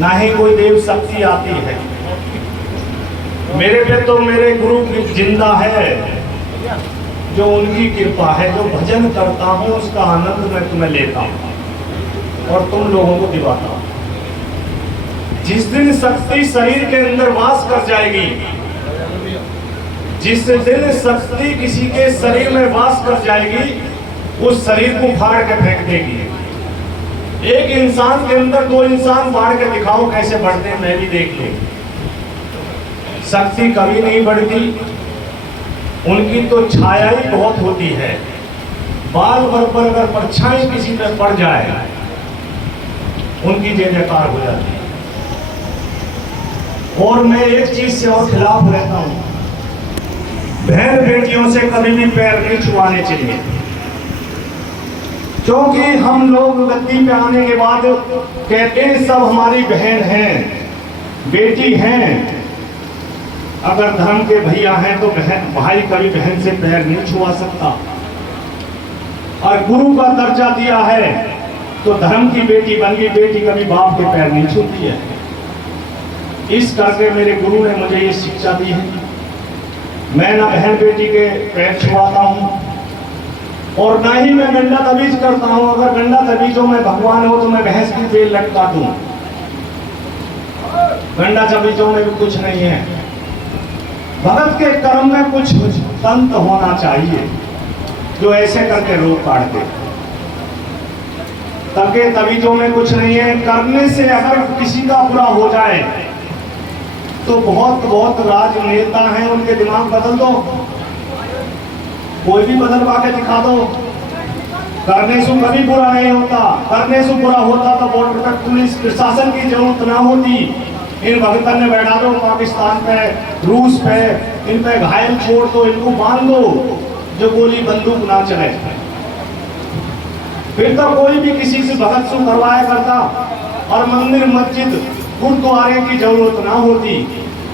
ना ही कोई देव शक्ति आती है। मेरे पे तो मेरे गुरु जिंदा है, जो उनकी कृपा है। जो भजन करता हूँ उसका आनंद मैं तुम्हें लेता हूँ और तुम लोगों को दिवाता हूँ। जिस दिन शक्ति शरीर के अंदर वास कर जाएगी, जिस दिन शक्ति किसी के शरीर में वास कर जाएगी, उस शरीर को फाड़ के फेंक देगी। एक इंसान के अंदर दो इंसान फाड़ के दिखाओ कैसे बढ़ते हैं, मैं भी देख लूं। शक्ति कभी नहीं बढ़ती, उनकी तो छाया ही बहुत होती है। बाल बराबर अगर परछाई किसी पे पड़ जाए, उनकी जय जयकार हो जाती है। और मैं एक चीज से और खिलाफ रहता हूं, बहन बेटियों से कभी भी पैर नहीं छुआने चाहिए। क्योंकि हम लोग गद्दी पे आने के बाद कहते हैं सब हमारी बहन हैं, बेटी हैं। अगर धर्म के भैया हैं तो बहन भाई कभी बहन से पैर नहीं छुआ सकता। और गुरु का दर्जा दिया है तो धर्म की बेटी बन गई, बेटी कभी बाप के पैर नहीं छूती है। इस करके मेरे गुरु ने मुझे ये शिक्षा दी है। मैं ना बहन बेटी के पैर छुआता हूँ और ना ही मैं गंडा तबीज करता हूँ। अगर गंडा तबीजों में भगवान हो तो मैं भैंस की बेल लटका दूं। गंडा तबीजों में भी कुछ नहीं है। भगत के कर्म में कुछ तंत्र होना चाहिए जो ऐसे करके रोक काट दे। तबके तबीजों में कुछ नहीं है। करने से अगर किसी का बुरा हो जाए तो बहुत राजनेता हैं, उनके दिमाग बदल दो, कोई भी बदलवा के दिखा दो। करने से कभी बुरा नहीं होता। करने से बुरा होता तो बॉर्डर तक पुलिस प्रशासन की जरूरत ना होती। इन भगतन ने बैठा दो पाकिस्तान पे, रूस पे, इन पे घायल छोड़ दो, इनको बांध दो, जो गोली बंदूक ना चले। फिर तो कोई भी किसी से भगत सु करवाया करता और मंदिर मस्जिद गुरुद्वारे की जरूरत ना होती।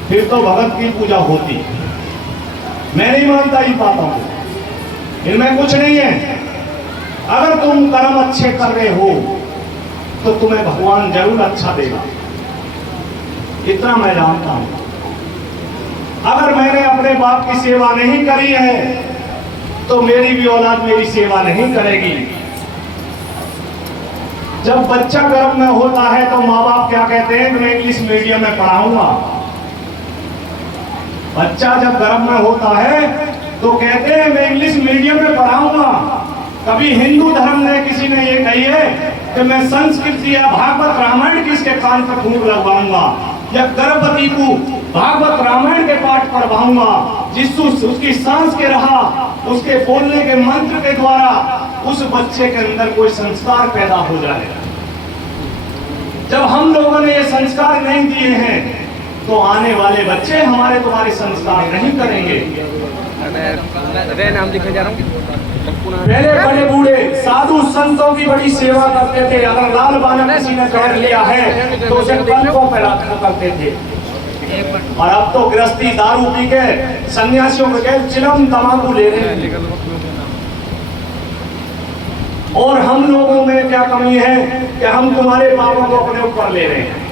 फिर तो भगत की पूजा होती। मैं नहीं मानता ही पाता हूं, इनमें कुछ नहीं है। अगर तुम कर्म अच्छे कर रहे हो तो तुम्हें भगवान जरूर अच्छा देगा, इतना मैं जानता हूं। अगर मैंने अपने बाप की सेवा नहीं करी है तो मेरी भी औलाद मेरी सेवा नहीं करेगी। जब बच्चा गर्भ में होता है तो माँ बाप क्या कहते हैं कि मैं इंग्लिश मीडियम में पढ़ाऊंगा। बच्चा जब गर्भ में होता है तो कहते हैं मैं इंग्लिश मीडियम में पढ़ाऊंगा। कभी हिंदू धर्म ने किसी ने ये कही है कि मैं संस्कृत या भागवत रामायण किसके कान पर फूंक लगवाऊंगा या गर्भवती को भागवत रामायण के पाठ पढ़वाऊंगा, जिससे उसकी सांस के रहा, उसके बोलने के मंत्र के द्वारा उस बच्चे के अंदर कोई संस्कार पैदा हो जाएगा। जब हम लोगों ने ये संस्कार नहीं दिए हैं तो आने वाले बच्चे हमारे तुम्हारे संस्कार नहीं करेंगे। नाम लिखे जा रहा हूँ। पहले बड़े बूढ़े साधु संतों की बड़ी सेवा करते थे। अगर लाल बालक किसी ने पहन लिया है तो उसे कलकों पर रखा करते थे। और अब तो गृहस्थी दारू पी के सन्यासियों के चिलम तमाकू ले रहे हैं। और हम लोगों में क्या कमी है कि हम तुम्हारे पापों को अपने ऊपर ले रहे हैं।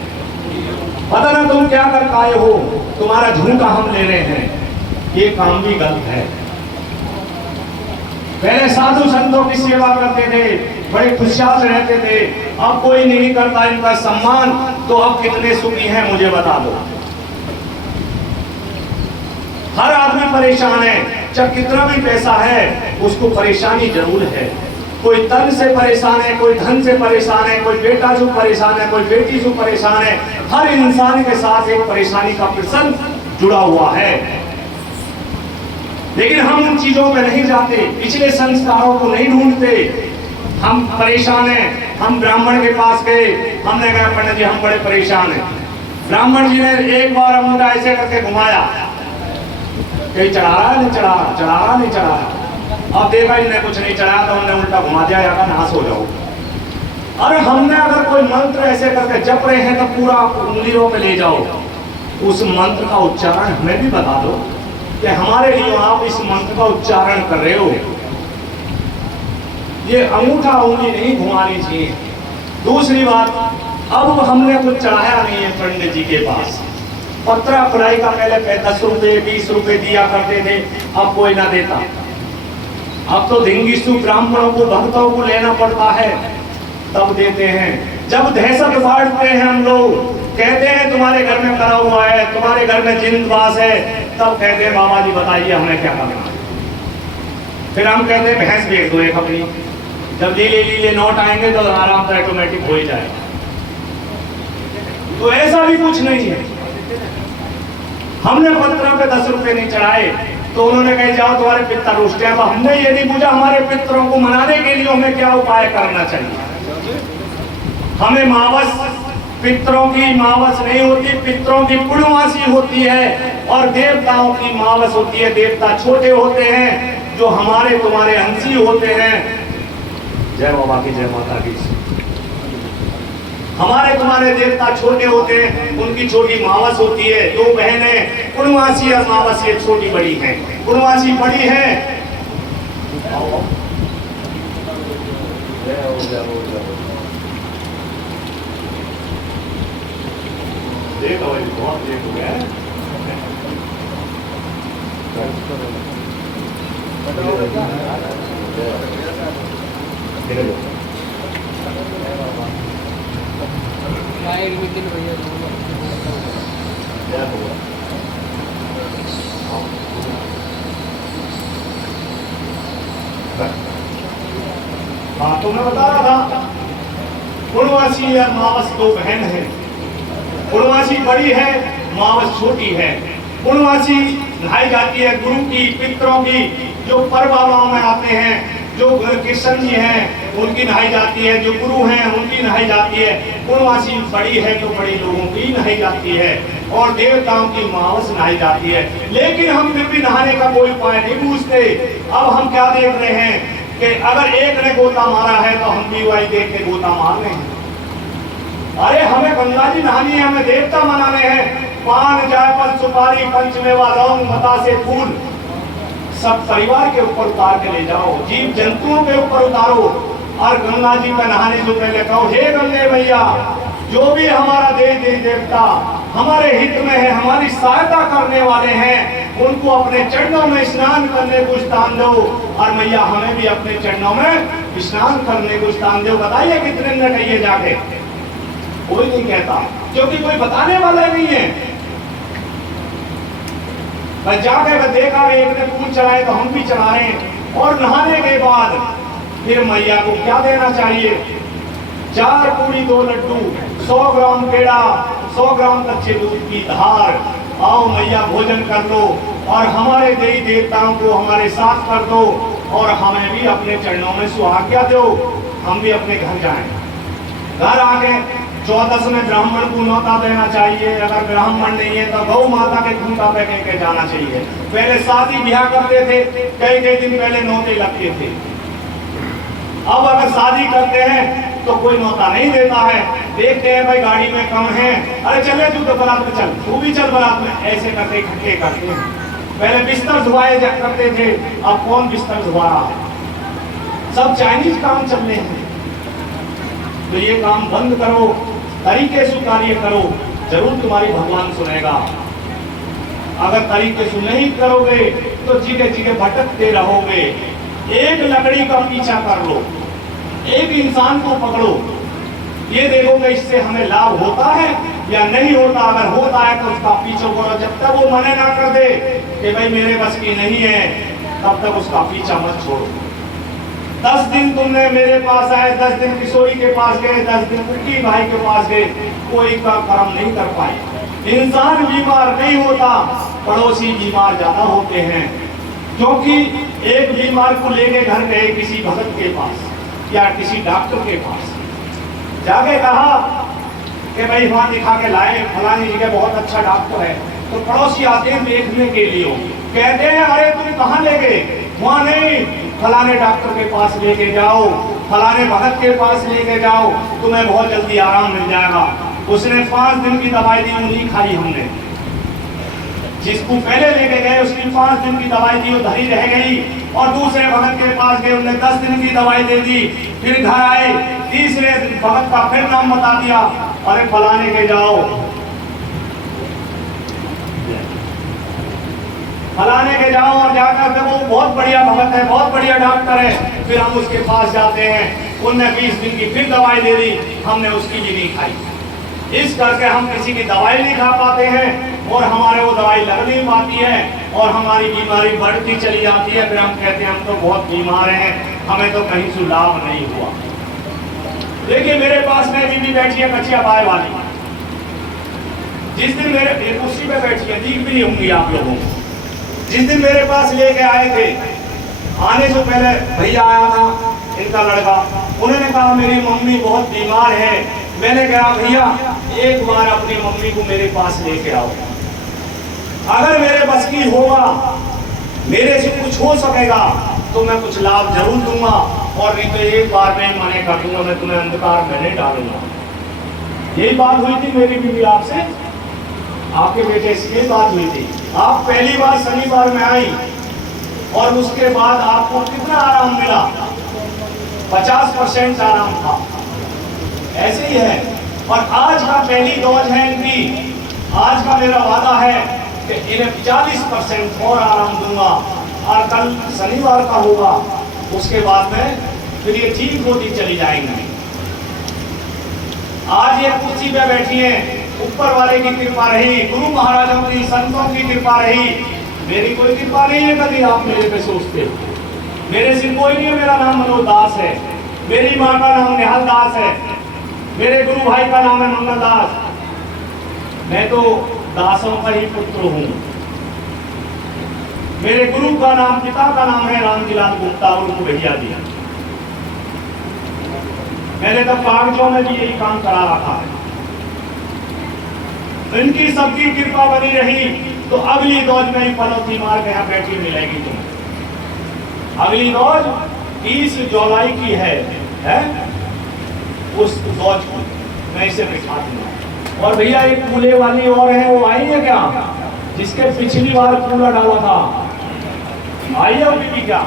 पता ना तुम क्या कर पाए हो, तुम्हारा झूठा हम ले रहे हैं। ये काम भी गलत है। पहले साधु संतों की सेवा करते थे, बड़े खुशहाल रहते थे। अब कोई नहीं करता इनका सम्मान, तो अब कितने सुखी हैं मुझे बता दो। हर आदमी परेशान है। जब कितना भी पैसा है उसको परेशानी जरूर है। कोई तन से परेशान है, कोई धन से परेशान है, कोई बेटा से परेशान है, कोई बेटी से परेशान है। हर इंसान के साथ एक परेशानी का प्रसंग जुड़ा हुआ है। लेकिन हम उन चीजों में नहीं जाते, पिछले संस्कारों को नहीं ढूंढते। हम परेशान हैं। हम ब्राह्मण के पास गए, हमने कहा पंडित जी हम बड़े परेशान हैं। ब्राह्मण जी ने एक बार अंगूठा ऐसे करके घुमाया, कहीं चढ़ा रहा नहीं चढ़ा रहा, चढ़ा रहा नहीं चढ़ा रहा। अब देखा इन्हें कुछ नहीं चढ़ाया तो हमने उल्टा घुमा दिया, या नाश हो जाओ। अरे हमने अगर कोई मंत्र ऐसे करके जप रहे हैं तो पूरा उंगलियों पे ले जाओ। उस मंत्र का उच्चारण हमें भी बता दो कि हमारे लिए आप इस मंत्र का उच्चारण कर रहे हो। ये अंगूठा उंगली नहीं घुमानी चाहिए। दूसरी बात, अब हमने कुछ चढ़ाया नहीं है पंडित जी के पास। पत्रा खुदाई का पहले 10 रुपए 20 रुपए दिया करते थे, अब कोई ना देता। अब तो धिंगिस्तु ब्राह्मणों को भक्तों को लेना पड़ता है तब देते हैं। जब दहशत बांटते हैं हम लोग, कहते हैं तुम्हारे घर में करा हुआ है, तुम्हारे घर में जिन वास है, तब कहते हैं बाबा जी बताइए हमें क्या करना। फिर हम कहते हैं भैंस बेच दो एक अपनी, जब लीले नोट आएंगे तो आराम से ऑटोमेटिक हो ही जाएगा। तो ऐसा भी कुछ नहीं है। हमने पत्रों पे 10 रुपए नहीं चढ़ाए तो उन्होंने कहा जाओ तुम्हारे पितर रुष्ट हैं। तो हमने ये नहीं पूछा हमारे पितरों को मनाने के लिए हमें क्या उपाय करना चाहिए। हमें मावस, पितरों की मावस नहीं होती, पितरों की पूर्णमासी होती है और देवताओं की मावस होती है। देवता छोटे होते हैं जो हमारे तुम्हारे अंशी होते हैं। जय बाबा की, जय माता की। हमारे तुम्हारे देवता छोटे होते हैं, उनकी छोटी मावस होती है। 2 बहनें पूर्णमासी और मावस, ये छोटी बड़ी हैं। पूर्णमासी बड़ी है, देखो बहुत देख हो गया। हाँ तो मैं बता रहा था, पूर्णवासी और मावस 2 बहन है। पूर्णवासी बड़ी है, मावस छोटी है। पूर्णवासी नहाई जाती है गुरु की, पितरों की, जो पर बाबाओं में आते हैं, जो कृष्ण जी हैं उनकी नहाई जाती है, जो गुरु हैं उनकी नहाई जाती है। पूर्णवासी बड़ी है तो बड़ी लोगों की नहाई जाती है और देवताओं की मावस नहाई जाती है। लेकिन हम फिर भी नहाने का कोई उपाय नहीं पूछते। अब हम क्या देख रहे हैं कि अगर एक ने गोता मारा है तो हम भी वही देख के गोता मार रहे हैं। अरे हमें गंगा जी नहानी है, हमें देवता मनाने हैं। पान, जायफल, सुपारी, पंचमेवा, लौंग, बतासे, फूल सब परिवार के ऊपर उतार के ले जाओ, जीव जंतुओं के ऊपर उतारो और गंगा जी में नहाने से पहले कहो, हे गंगे मैया, जो भी हमारा देवता हमारे हित में है, हमारी सहायता करने वाले हैं, उनको अपने चरणों में स्नान करने को स्थान दो और मैया हमें भी अपने चरणों में स्नान करने को स्थान दो। बताइए कितने न कहिए जाके, कोई नहीं कहता क्योंकि कोई बताने वाला नहीं है। मैं जाके मैं देखा एक ने फूल चढ़ाए तो हम भी चढ़ा रहे हैं। और नहाने के बाद फिर मैया को क्या देना चाहिए? 4 पूरी 2 लड्डू, 100 ग्राम पेड़ा, 100 ग्राम कच्चे दूध की धार। आओ मैया भोजन कर लो और हमारे देवी देवताओं को हमारे साथ कर दो और हमें भी अपने चरणों में सुहाग्या दो, हम भी अपने घर जाएं। घर आके 14 में ब्राह्मण को न्योता देना चाहिए। अगर ब्राह्मण नहीं है तो गौ माता के खूंटा पे कह के जाना चाहिए। पहले शादी ब्याह करते थे, कई दिन पहले न्योते लगते थे। अब अगर शादी करते हैं तो कोई न्योता नहीं देता है। देखते हैं भाई गाड़ी में कम है, अरे चले तू तो बारात में चल, तू भी चल बारात में, ऐसे करते इकट्ठे करते हैं। पहले बिस्तर धुआए करते थे, अब कौन बिस्तर धुआ रहा है? सब चाइनीज काम चल रहे हैं। तो ये काम बंद करो, तरीके से कार्य करो, जरूर तुम्हारी भगवान सुनेगा। अगर तरीके से नहीं करोगे तो जगह जगह भटकते रहोगे। एक लकड़ी का पीछा कर लो, एक इंसान को पकड़ो, ये देखो कि इससे हमें लाभ होता है या नहीं होता। अगर होता है तो उसका पीछा करो, जब तक वो मना ना कर दे कि भाई मेरे बस की नहीं है, तब तक उसका पीछा मत छोड़ो। 10 दिन तुमने मेरे पास आए, 10 दिन किशोरी के पास गए, 10 दिन कुकी भाई के पास गए, कोई का कर्म नहीं कर पाए। इंसान बीमार नहीं होता, पड़ोसी बीमार ज्यादा होते हैं। क्योंकि एक बीमार को लेके घर गए किसी भगत के पास या किसी डॉक्टर के पास, जाके कहा कि भाई वहां दिखा के लाए, फलानी जगह बहुत अच्छा डॉक्टर है। तो पड़ोसी आते हैं देखने के लिए, कहते हैं अरे तुम कहाँ ले गए? वहां नहीं, फलाने डॉक्टर के पास लेके जाओ, फलाने भगत के पास लेके जाओ, तुम्हें बहुत जल्दी आराम मिल जाएगा। उसने 5 दिन की दवाई दी, नहीं खाई हमने। जिसको पहले लेके गए उसकी 5 दिन की दवाई दी, वो धरी रह गई। और दूसरे भगत के पास गए, उन्हें 10 दिन की दवाई दे दी। फिर घर आए, तीसरे भगत का फिर नाम बता दिया, अरे फलाने के जाओ, फलाने के जाओ और जाकर के वो बहुत बढ़िया भगत है, बहुत बढ़िया डॉक्टर है। फिर हम उसके पास जाते हैं, उनने 20 दिन की फिर दवाई दे दी, हमने उसकी भी नहीं खाई। इस करके हम किसी की दवाई नहीं खा पाते हैं और हमारे वो दवाई लग नहीं पाती है और हमारी बीमारी बढ़ती चली जाती है। फिर हम कहते हैं हम तो बहुत बीमार हैं, हमें तो कहीं से लाभ नहीं हुआ। देखिए मेरे पास में बीबी बैठी है कच्चिया बाय वाली, जिस दिन मेरे कुर्सी पे बैठी है, दिख भी नहीं होंगी आप लोगों को। जिस दिन मेरे पास लेके आए थे, आने से पहले भैया आया था इनका लड़का, उन्होंने कहा मेरी मम्मी बहुत बीमार है। मैंने कहा भैया एक बार अपनी मम्मी को मेरे पास लेके आओ, अगर मेरे बस की होगा, मेरे से कुछ हो सकेगा तो मैं कुछ लाभ जरूर दूंगा, और नहीं तो एक बार में मना कर दूंगा, मैं तुम्हें अंधकार में नहीं डालूंगा। यही बात हुई थी मेरी बीवी आपसे, आपके बेटे से ये बात हुई थी। आप पहली बार शनिवार में आई और उसके बाद आपको कितना आराम मिला? 50% आराम था। ऐसे ही है। और आज का पहली डोज है इनकी, आज का मेरा वादा है कि इन्हें 40% और आराम दूंगा, और कल शनिवार का होगा, उसके बाद में फिर ये ठीक होती चली जाएंगी। आज ये कुर्सी पे बैठी है, ऊपर वाले की कृपा रही, गुरु महाराजों की, संतों की कृपा रही, मेरी कोई कृपा नहीं है। कभी आप मेरे पे सोचते हो, मेरे सिर कोई नहीं है। मेरा नाम मनोज दास है, मेरी माँ का नाम निहाल दास है, मेरे गुरु भाई का नाम है मंगल दास। मैं तो दासों का ही पुत्र हूँ। मेरे गुरु का नाम, पिता का नाम है रामजीलाल गुप्ता, उनको भैया दिया। मैंने तब कागजों में भी यही काम करा रखा है। इनकी सबकी कृपा बनी रही तो अगली डोज में ही पनौती मार के यहाँ बैठी मिलेगी तुम्हें। अगली डोज 30 जुलाई की है? उस डोज को मैं इसे बिठा दूंगा। और भैया एक कूले वाली और है, वो आई है क्या? जिसके पिछली बार कूला डाला था, आई है वो बीबी क्या?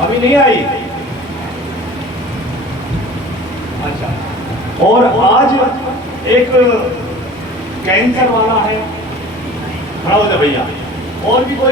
अभी नहीं आई? अच्छा। और आज एक कैंसर वाला है, खड़ा हो जा भैया। और भी कोई